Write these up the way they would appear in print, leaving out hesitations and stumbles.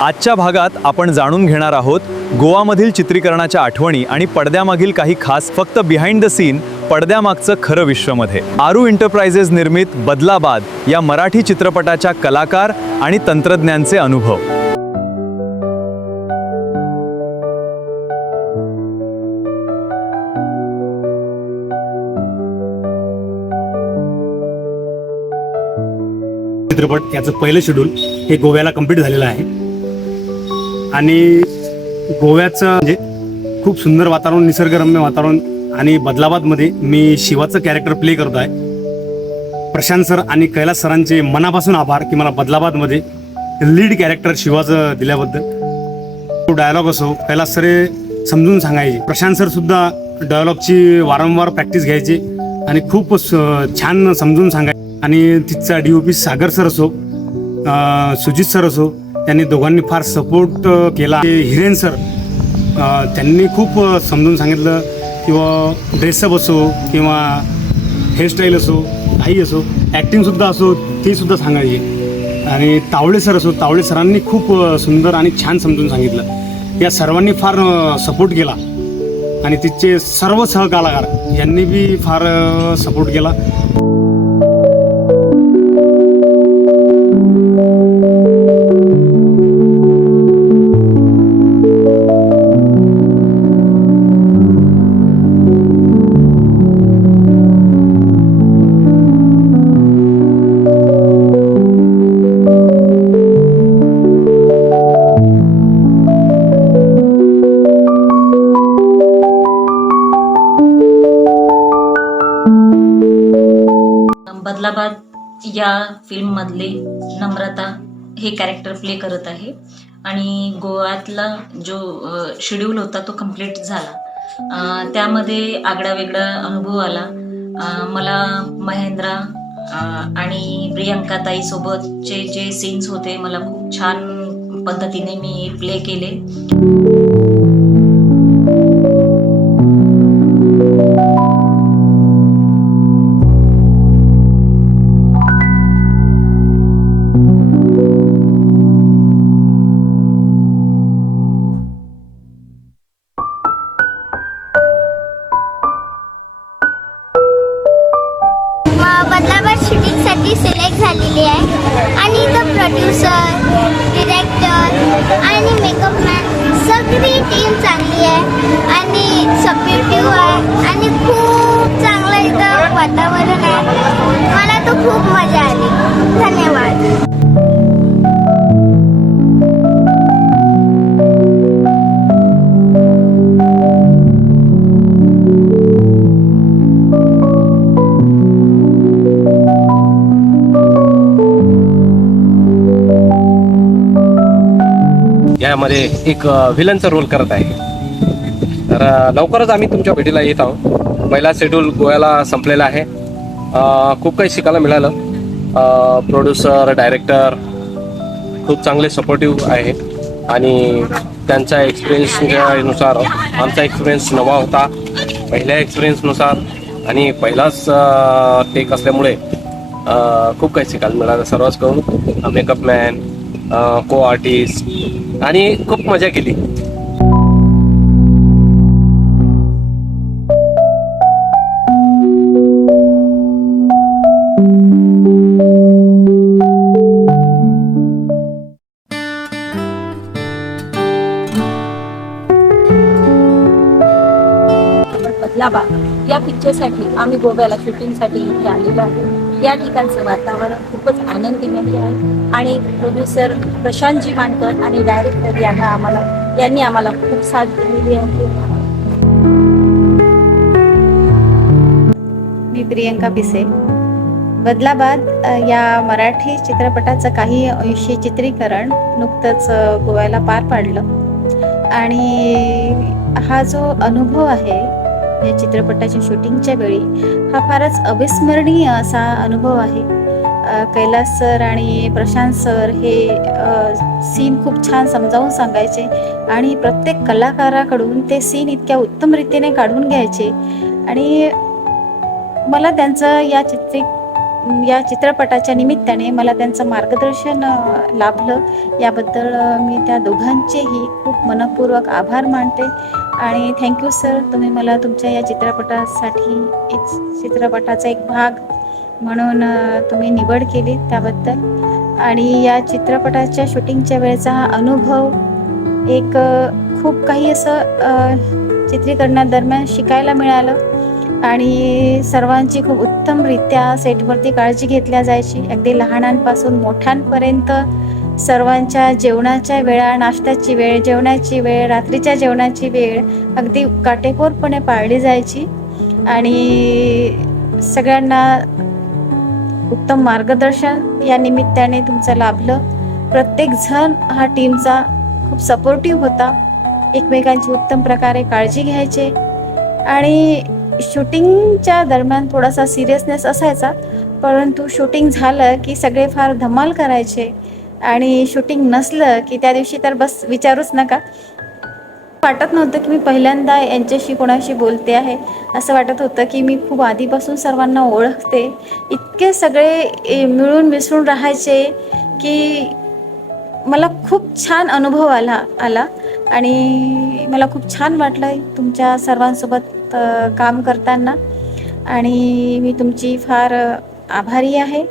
आजच्या भागात आपण जाणून घेणार आहोत गोवामधील चित्रीकरणाच्या आठवणी आणि पडद्यामागील काही खास फक्त बिहाइंड द सीन पडद्यामागचं खरं विश्वमध्ये। आरू एंटरप्राइजेस निर्मित बदलाबाद या मराठी चित्रपटाच्या कलाकार आणि तंत्रज्ञांचे अनुभव। चित्रपट याचं पहिलं शेड्यूल हे गोव्याला कंप्लीट झालेलं आहे आणि गोव्याचं म्हणजे खूप सुंदर वातावरण, निसर्गरम्य वातावरण आणि बदलाबादमध्ये मी शिवाचं कॅरेक्टर प्ले करतो आहे। प्रशांत सर आणि कैलास सरांचे मनापासून आभार की मला बदलाबादमध्ये लीड कॅरेक्टर शिवाचं दिल्याबद्दल। तो डायलॉग असो कैलास सर समजून सांगायचे, प्रशांत सर सुद्धा डायलॉगची वारंवार प्रॅक्टिस घ्यायचे आणि खूप छान समजून सांगायचे। आणि तिथचा DOP सागर सर असो, सुजित सर असो, त्यांनी दोघांनी फार सपोर्ट केला। हिरेन सर त्यांनी खूप समजून सांगितलं किंवा ड्रेसअप असो किंवा हेअरस्टाईल असो, काही असो, ॲक्टिंगसुद्धा असो, ते सुद्धा सांगायचे। आणि तावळे सर असो, तावळे सरांनी खूप सुंदर आणि छान समजून सांगितलं। या सर्वांनी फार सपोर्ट केला आणि तिथचे सर्व सहकलाकार यांनी बी फार सपोर्ट केला। बदलाबाद या फिल्ममधले नम्रता हे कॅरेक्टर प्ले करत आहे आणि गोव्यातला जो शेड्यूल होता तो कंप्लीट झाला। त्यामध्ये आगळा वेगळा अनुभव आला। मला महेंद्रा आणि प्रियंका ताईसोबतचे जे सीन्स होते मला खूप छान पद्धतीने मी प्ले केले। बदलाबाद शूटिंगसाठी सिलेक्ट झालेली आहे आणि तो प्रोड्युसर, डिरेक्टर आणि मेकअप मॅन सगळी टीम चांगली आहे आणि सपोर्टिव्ह आहे आणि खूप चांगलं इथं वातावरण आहे। मला तो खूप मजा आली। धन्यवाद। यामध्ये एक व्हिलनचा रोल करत आहे। तर लवकरच आम्ही तुमच्या भेटीला येत आहोत। पहिला शेड्यूल गोव्याला संपलेला आहे। खूप काही शिकायला मिळालं। प्रोड्युसर, डायरेक्टर खूप चांगले सपोर्टिव्ह आहे आणि त्यांच्या एक्सपिरियन्सनुसार आमचा एक्सपिरियन्स नवा होता पहिल्या एक्सपिरियन्सनुसार आणि पहिलाच टेक असल्यामुळे खूप काही शिकायला मिळालं। सर्वच करून मेकअप मॅन, को आर्टिस्ट आणि खूप मजा केली। बदलाबाद या पिक्चरसाठी आम्ही गोव्याला शूटिंगसाठी इथे आलेलो आहे। या ठिकाणचं वातावरण खूपच आनंदीमय आहे आणि प्रोड्युसर प्रशांतजी मानकर आणि डायरेक्टर यांनी आम्हाला खूप साथ दिलेली आहे। मी प्रियंका पिसे। बदलाबाद या मराठी चित्रपटाचं काही अंशी चित्रीकरण नुकतंच गोव्याला पार पाडलं आणि हा जो अनुभव आहे या चित्रपटाच्या शूटिंगच्या वेळी हा फारच अविस्मरणीय असा अनुभव आहे। कैलास सर आणि प्रशांत सर हे सीन खूप छान समजावून सांगायचे आणि प्रत्येक कलाकाराकडून ते सीन इतक्या उत्तम रीतीने काढून घ्यायचे आणि मला त्यांचं या या चित्रपटाच्या निमित्ताने मला त्यांचं मार्गदर्शन लाभलं, याबद्दल मी त्या दोघांचेही खूप मनपूर्वक आभार मानते. आणि थँक्यू सर, तुम्ही मला तुमच्या या चित्रपटाचा एक भाग म्हणून तुम्ही निवड केली त्याबद्दल. आणि या चित्रपटाच्या शूटिंगच्या वेळेचा हा अनुभव एक खूप काही असं चित्रीकरणादरम्यान शिकायला मिळालं. आणि सर्वांची खूप उत्तमरित्या सेटवरती काळजी घेतल्या जायची, अगदी लहानांपासून मोठ्यांपर्यंत. सर्वांच्या जेवणाच्या वेळा, नाश्त्याची वेळ, जेवणाची वेळ, रात्रीच्या जेवणाची वेळ अगदी काटेकोरपणे पाळली जायची. आणि सगळ्यांना उत्तम मार्गदर्शन या निमित्ताने तुमचं लाभलं. प्रत्येकजण हा टीमचा खूप सपोर्टिव्ह होता, एकमेकांची उत्तम प्रकारे काळजी घ्यायचे. आणि शूटिंगच्या दरम्यान थोडासा सिरियसनेस असायचा, परंतु शूटिंग झालं की सगळे फार धमाल करायचे. आणि शूटिंग नसलं की त्या दिवशी तर बस विचारूच नका. वाटत नव्हतं की मी पहिल्यांदा यांच्याशी कोणाशी बोलते आहे, असं वाटत होतं की मी खूप आधीपासून सर्वांना ओळखते. इतके सगळे मिळून मिसळून राहायचे की मला खूप छान अनुभव आला. आणि मला खूप छान वाटलं तुमच्या सर्वांसोबत काम करताना. आणि मी तुमची फार आभारी आहे.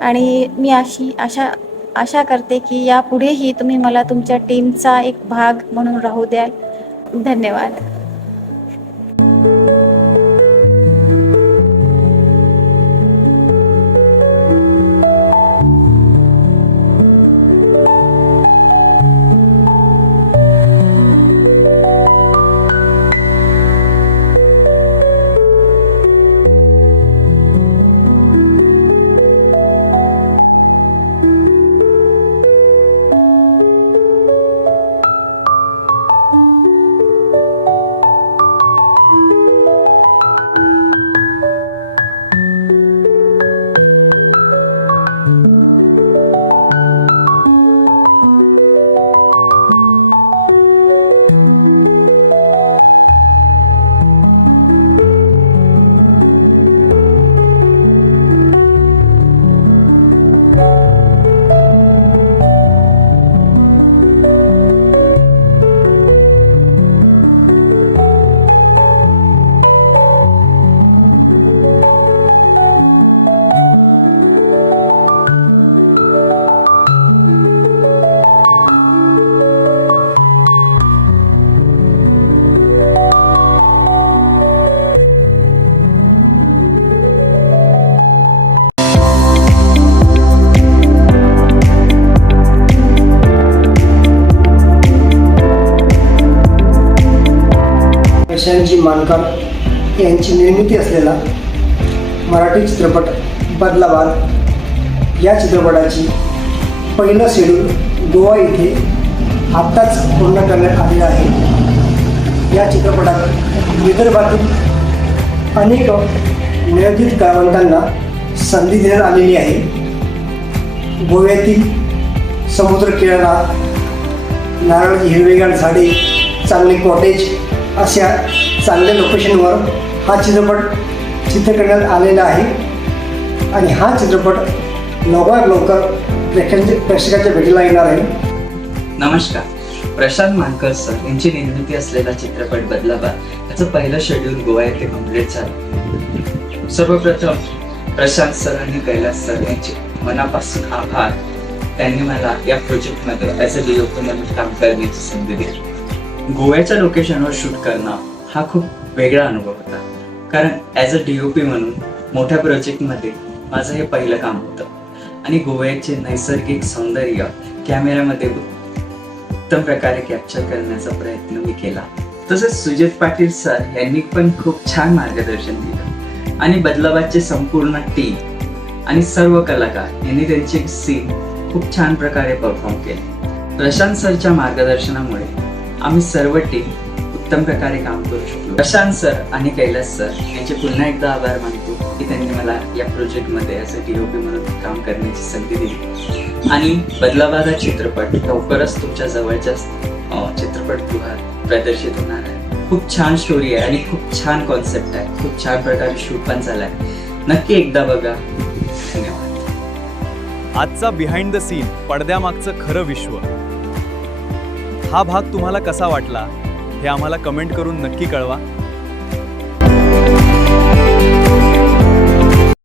आणि मी आशा करते की यापुढेही तुम्ही मला तुमच्या टीमचा एक भाग म्हणून राहू द्याल. धन्यवाद. प्रशांतजी मानकर यांची निर्मिती असलेला मराठी चित्रपट बदलाबाद या चित्रपटाची पहिलं शेड्यूल गोवा येथे आत्ताच पूर्ण करण्यात आलेलं आहे. या चित्रपटात विदर्भातील अनेक नियोजित कलावंतांना संधी देण्यात आलेली आहे. गोव्यातील समुद्र किनारा, नारळाची हिरवेगार झाडे, चांगले कॉटेज अशा चांगल्या लोकेशनवर हा चित्रपट चित्रीकरण्यात आलेला आहे. आणि हा चित्रपट लवकरात लवकर प्रेक्षकाच्या भेटीला येणार आहे. नमस्कार. प्रशांत मानकर सर यांची निर्मिती असलेला चित्रपट बदलाबाद याचं पहिलं शेड्यूल गोवा येथे कंप्लीट झालं. सर्वप्रथम प्रशांत सर आणि कैलास सर यांचे मनापासून आभार. त्यांनी मला या प्रोजेक्टमध्ये ॲज अ DOP म्हणून काम करण्याची संधी दिली. गोव्याच्या लोकेशनवर शूट करणं हा खूप वेगळा अनुभव होता, कारण ॲज अ DOP म्हणून मोठ्या प्रोजेक्टमध्ये माझं हे पहिलं काम होतं. आणि गोव्याचे नैसर्गिक सौंदर्य कॅमेऱ्यामध्ये उत्तम प्रकारे कॅप्चर करण्याचा प्रयत्न मी केला. तसेच सुजित पाटील सर यांनी पण खूप छान मार्गदर्शन दिलं. आणि बदलाबादचे संपूर्ण टीम आणि सर्व कलाकार यांनी त्यांचे सीन खूप छान प्रकारे परफॉर्म केले. प्रशांत सरच्या मार्गदर्शनामुळे आम्ही सर्व टीम उत्तम प्रकारे काम करू शकलो. प्रशांत सर आणि कैलास सर यांचे पुन्हा एकदा आभार मानतो की त्यांनी मला या प्रोजेक्टमध्ये ॲज अ DOP म्हणून काम करण्याची संधी दिली. आणि बदलाबाद हा चित्रपट लवकरच तुमच्या जवळच्या चित्रपटगृहात प्रदर्शित होणार आहे. खूप छान स्टोरी आहे आणि खूप छान कॉन्सेप्ट आहे. खूप छान प्रकारे शूट पण झाला आहे. नक्की एकदा बघा. आजचा बिहाइंड द सीन, पडद्यामागचं खरं विश्व. हा भाग तुम्हाला कसा वाटला हे आम्हाला कमेंट करून नक्की कळवा.